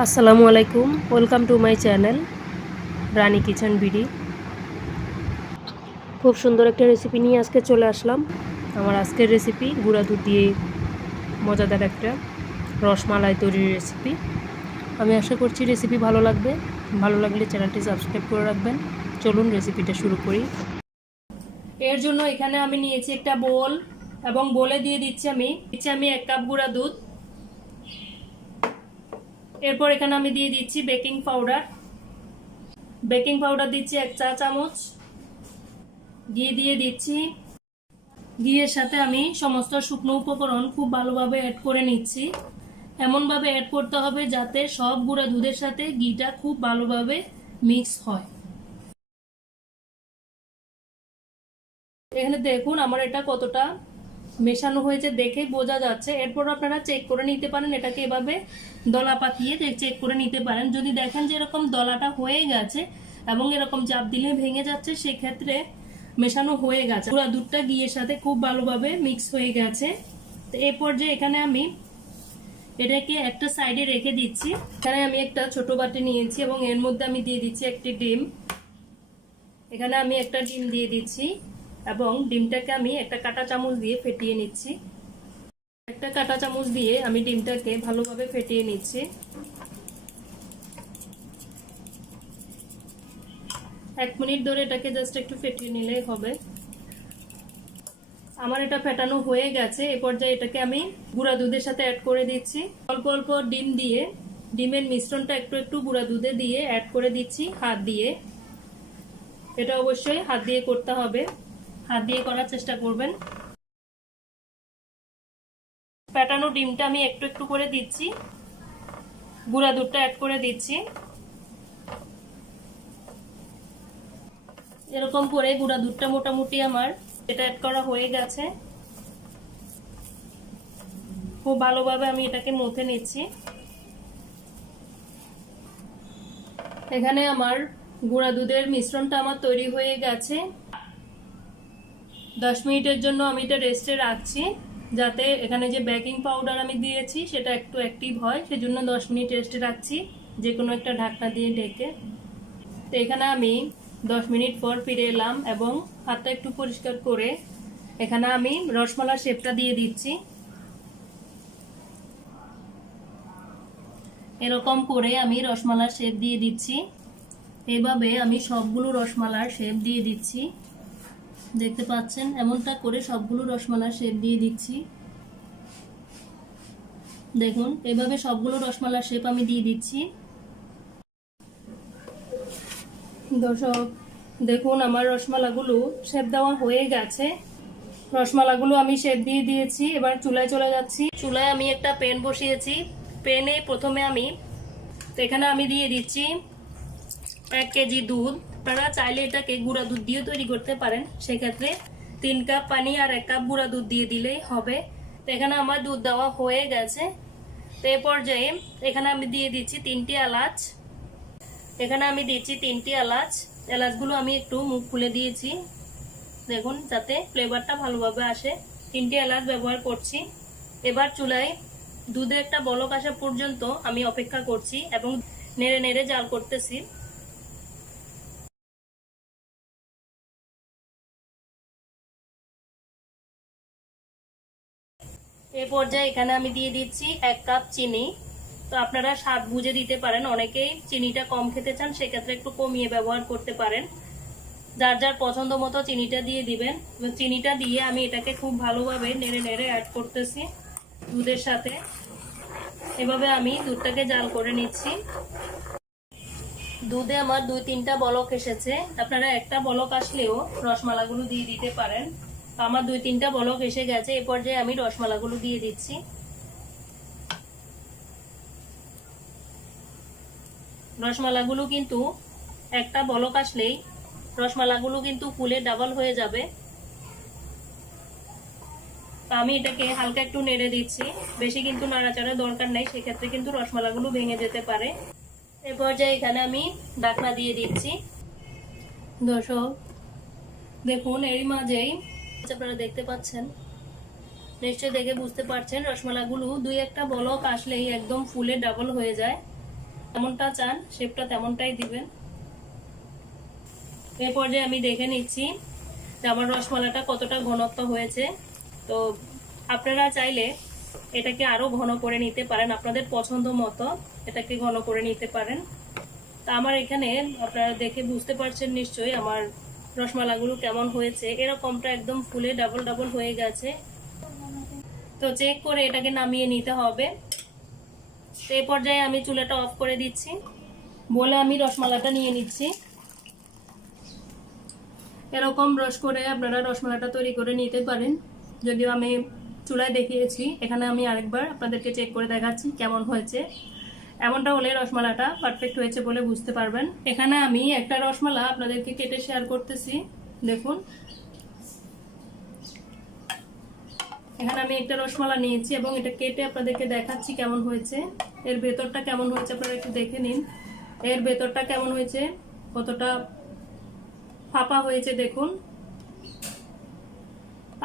আসসালামু আলাইকুম, welcome to my channel Rani kitchen BD. খুব সুন্দর একটা রেসিপি নিয়ে আজকে চলে আসলাম। আমার আজকের রেসিপি গুঁড়া দুধ দিয়ে মজাদার একটা রসমালাই তৈরির রেসিপি। আমি আশা করছি রেসিপি ভালো লাগবে। ভালো লাগলে চ্যানেলটি সাবস্ক্রাইব করে রাখবেন। চলুন রেসিপিটা শুরু করি। এর জন্য এখানে আমি নিয়েছি একটা বোল এবং বোলে দিয়ে দিচ্ছি আমি 1 কাপ গুঁড়া দুধ। এরপর এখানে আমি দিয়ে দিচ্ছি বেকিং পাউডার দিচ্ছি 1 চা চামচ। ঘি দিয়ে দিচ্ছি। ঘিয়ের সাথে আমি সমস্ত শুকনো উপকরণ খুব ভালোভাবে অ্যাড করে নিচ্ছি। এমনভাবে অ্যাড করতে হবে যাতে সব গুঁড়া দুধের সাথে ঘিটা খুব ভালোভাবে মিক্স হয়। এখানে দেখুন আমার এটা কতটা মেশানো হয়েছে দেখে বোঝা যাচ্ছে। এরপর আপনারা চেক করে নিতে পারেন, এটাকে এভাবে দলা পাকিয়ে চেক করে নিতে পারেন। যদি দেখেন যে এরকম দলাটা হয়ে গেছে এবং এরকম চাপ দিলে ভেঙে যাচ্ছে, সেক্ষেত্রে মেশানো হয়ে গেছে, পুরো দুধটা ঘিয়ের সাথে খুব ভালোভাবে মিক্স হয়ে গেছে। তো এই পর্যায়ে এখানে আমি এটাকে একটা সাইডে রেখে দিচ্ছি। এখানে আমি একটা ছোট বাটি নিয়েছি এবং এর মধ্যে আমি দিয়ে দিচ্ছি একটি ডিম। এখানে আমি একটা ডিম দিয়ে দিচ্ছি এবং ডিমটাকে আমি একটা কাঁটা চামচ দিয়ে ফেটিয়ে নিচ্ছি। একটা কাঁটা চামচ দিয়ে আমি ডিমটাকে ভালোভাবে ফেটিয়ে নিচ্ছি। 1 মিনিট ধরে এটাকে জাস্ট একটু ফেটিয়ে নিলেই হবে। আমার এটা ফেটানো হয়ে গেছে। এ পর্যায়ে এটাকে আমি গুঁড়া দুধের সাথে অ্যাড করে দিচ্ছি। অল্প অল্প ডিম দিয়ে ডিমের মিশ্রণটা একটু একটু গুঁড়া দুধে দিয়ে অ্যাড করে দিচ্ছি হাত দিয়ে। এটা অবশ্যই হাত দিয়ে করতে হবে, হাত দিয়ে করার চেষ্টা করবেন। ফেটানো ডিমটা আমি একটু একটু করে দিচ্ছি, গুঁড়া দুধটা অ্যাড করে দিচ্ছি। এরকম করে গুঁড়া দুধটা মোটামুটি আমার এটা অ্যাড করা হয়ে গেছে। খুব ভালোভাবে আমি এটাকে মথে নিচ্ছি। এখানে আমার গুঁড়া দুধের মিশ্রণটা আমার তৈরি হয়ে গেছে। 10 মিনিটের জন্য আমি এটা রেস্টে রাখছি, যাতে এখানে যে বেকিং পাউডার আমি দিয়েছি সেটা একটু অ্যাক্টিভ হয়, সেজন্য 10 মিনিট রেস্টে রাখছি যে কোনো একটা ঢাকনা দিয়ে ঢেকে। তো এখানে আমি 10 মিনিট পর ফিরে এলাম এবং হাতটা একটু পরিষ্কার করে এখানে আমি রসমালার শেপটা দিয়ে দিচ্ছি। এরকম করে আমি রসমালার শেপ দিয়ে দিচ্ছি। এভাবে আমি সবগুলো রসমালার শেপ দিয়ে দিচ্ছি। দেখতে পাচ্ছেন, এমনটা করে সবগুলো রসমালার শেপ দিয়ে দিচ্ছি। দেখুন, এভাবে সবগুলো রসমালার শেপ আমি দিয়ে দিচ্ছি। দর্শক দেখুন, আমার রসমালাগুলো শেপ দেওয়া হয়ে গেছে। রসমালাগুলো আমি শেপ দিয়ে দিয়েছি। এবার চুলায় চলে যাচ্ছি। চুলায় আমি একটা প্যান বসিয়েছি। প্যানে প্রথমে আমি এখানে আমি দিয়ে দিচ্ছি 1 কেজি দুধ। আপনারা চাইলে এটাকে গুঁড়া দুধ দিয়ে তৈরি করতে পারেন, সেক্ষেত্রে 3 কাপ পানি আর 1 কাপ গুঁড়া দুধ দিয়ে দিলেই হবে। তো এখানে আমার দুধ দেওয়া হয়ে গেছে। তো এই পর্যায়ে এখানে আমি দিয়ে দিচ্ছি 3টি এলাচ। এখানে আমি দিচ্ছি 3টি এলাচ। এলাচগুলো আমি একটু মুখ খুলে দিয়েছি, দেখুন, যাতে ফ্লেভারটা ভালোভাবে আসে। 3টি এলাচ ব্যবহার করছি। এবার চুলায় দুধে একটা বলক আসা পর্যন্ত আমি অপেক্ষা করছি এবং নেড়ে নেড়ে জাল করতেছি। এই পর্যায়ে এখানে আমি দিয়ে দিচ্ছি 1 কাপ চিনি। তো আপনারা স্বাদ বুঝে দিতে পারেন, অনেকেই চিনিটা কম খেতে চান, সেক্ষেত্রে একটু কমিয়ে ব্যবহার করতে পারেন। যার যার পছন্দ মতো চিনিটা দিয়ে দিবেন। চিনিটা দিয়ে আমি এটাকে খুব ভালোভাবে নেড়ে নেড়ে অ্যাড করতেছি দুধের সাথে। এভাবে আমি দুধটাকে জাল করে নিচ্ছি। দুধে আমার 2-3টা বলক এসেছে। আপনারা একটা বলক আসলেও রসমালাগুলো দিয়ে দিতে পারেন। আমার 2-3টা বলক এসে গেছে। এই পর্যায়ে আমি রসমালাগুলো দিয়ে দিচ্ছি। রসমালাগুলো কিন্তু একটা বলক আসলেই রসমালাগুলো কিন্তু ফুলে ডাবল হয়ে যাবে। আমি এটাকে হালকা একটু নেড়ে দিচ্ছি, বেশি কিন্তু নাড়াচাড়া দরকার নাই, সেক্ষেত্রে কিন্তু রসমালাগুলো ভেঙে যেতে পারে। এই পর্যায়ে এখানে আমি ঢাকনা দিয়ে দিচ্ছি। দর্শক দেখুন, এরই মাঝেই আপনারা দেখতে পাচ্ছেন, নিশ্চয়ই দেখে বুঝতে পারছেন, রসমালাগুলো 2-1টা বলক আসলেই একদম ফুলে ডাবল হয়ে যায়। যেমনটা চান শেপটা তেমনটাই দিবেন। এই পর্যায়ে আমি দেখে নিচ্ছি যে আমার রসমালাইটা কতটা ঘনত্ব হয়েছে। তো আপনারা চাইলে এটাকে আরো ঘন করে নিতে পারেন, আপনাদের পছন্দ মতো এটাকে ঘন করে নিতে পারেন। তা আমার এখানে আপনারা দেখে বুঝতে পারছেন নিশ্চয়ই আমার রসমালাইগুলো কেমন হয়েছে। এরকমটা একদম ফুলে ডাবল ডাবল হয়ে গেছে। তো চেক করে এটাকে নামিয়ে নিতে হবে। তো এই পর্যায়ে আমি চুলাটা অফ করে দিচ্ছি, বলে আমি রসমালাইটা নিয়ে নিচ্ছি। এরকম রস করে আপনারা রসমালাইটা তৈরি করে নিতে পারেন। যদিও আমি চুলায় দেখিয়েছি, এখানে আমি আরেকবার আপনাদেরকে চেক করে দেখাচ্ছি কেমন হয়েছে। এমনটা হলে রসমালাইটা পারফেক্ট হয়েছে বলে বুঝতে পারবেন। এখানে আমি একটা রসমালাই আপনাদেরকে কেটে শেয়ার করতেছি। দেখুন, এখানে আমি একটা রসমালাই নিয়েছি এবং এটা কেটে আপনাদেরকে দেখাচ্ছি কেমন হয়েছে। এর ভেতরটা কেমন হয়েছে আপনারা একটু দেখে নিন। এর ভেতরটা কেমন হয়েছে, কতটা ফাঁপা হয়েছে দেখুন।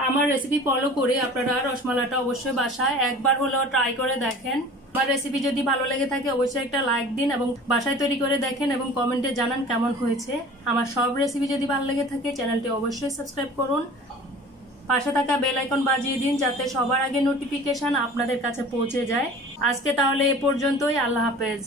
আমার রেসিপি ফলো করে আপনারা রসমালাইটা অবশ্যই বাসায় একবার হলেও ট্রাই করে দেখেন। আমার রেসিপি যদি ভালো লেগে থাকে অবশ্যই একটা লাইক দিন এবং বাসায় তৈরি করে দেখেন এবং কমেন্টে জানান কেমন হয়েছে। আমার সব রেসিপি যদি ভালো লেগে থাকে চ্যানেলটি অবশ্যই সাবস্ক্রাইব করুন, পাশে থাকা বেল আইকন বাজিয়ে দিন যাতে সবার আগে নোটিফিকেশন আপনাদের কাছে পৌঁছে যায়। আজকে তাহলে এ পর্যন্তই, আল্লাহ হাফেজ।